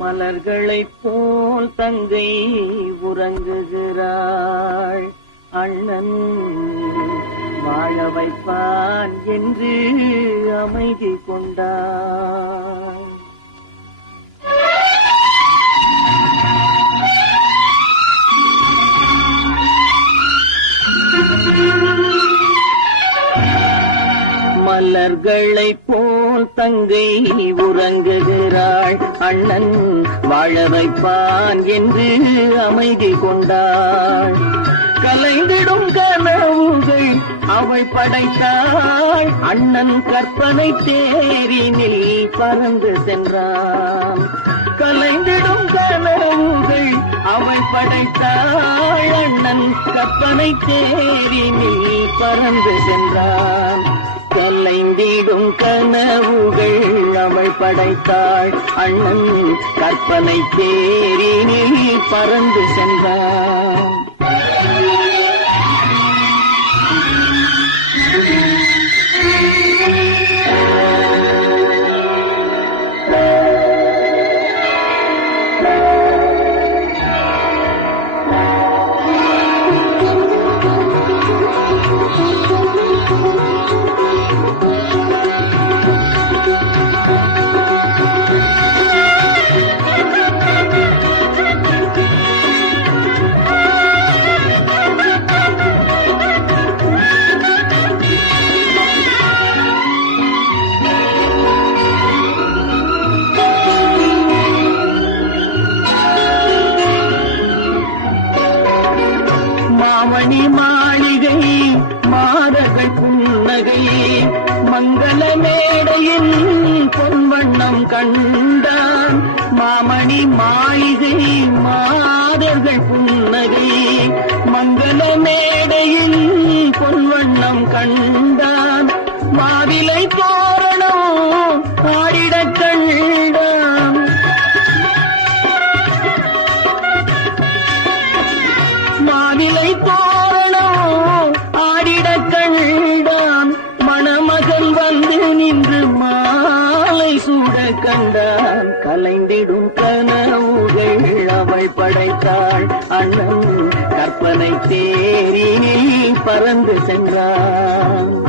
மலர்களைப் போல் தங்கை உறங்குகிறாள். அண்ணன் வாழ வைப்பான் என்று அமைதி கொண்டாள். மலர்களைப் போல் தங்கை உறங்குகிறாள். அண்ணன் வாழ வைப்பான் என்று அமைதி கொண்டாள். கலைந்திடும் கனவுகள் அவள் படைத்தாள். அண்ணன் கற்பனை தேரினில் பறந்து சென்றான். கலைந்திடும் கனவுகள் அவள் படைத்தாள். அண்ணன் கற்பனை தேரினில் பறந்து சென்றான். கலைந்திடும் கனவுகள் அவள் படைத்தாள். அண்ணன் கற்பனை தேரினில் பறந்து சென்றான். மாமணி மாளிகை மாதர்கள் புன்னகை மங்கள மேடையின் பொன்வண்ணம் கண்டான். மாமணி மாளிகை மாதர்கள் புன்னகை மங்கள மேடையின் பொன்வண்ணம் கண்டான். மாவிலை தோரணம் ஆடிடக் கண்டான். மாவிலை தோரணம் ஆடிடக் கண்டான். மணமகன் வந்து நின்று மாலை சூட கண்டான். கலைந்திடும் கனவுகள் அவள் படைத்தாள். அண்ணன் கற்பனை தேரினில் பறந்து சென்றான்.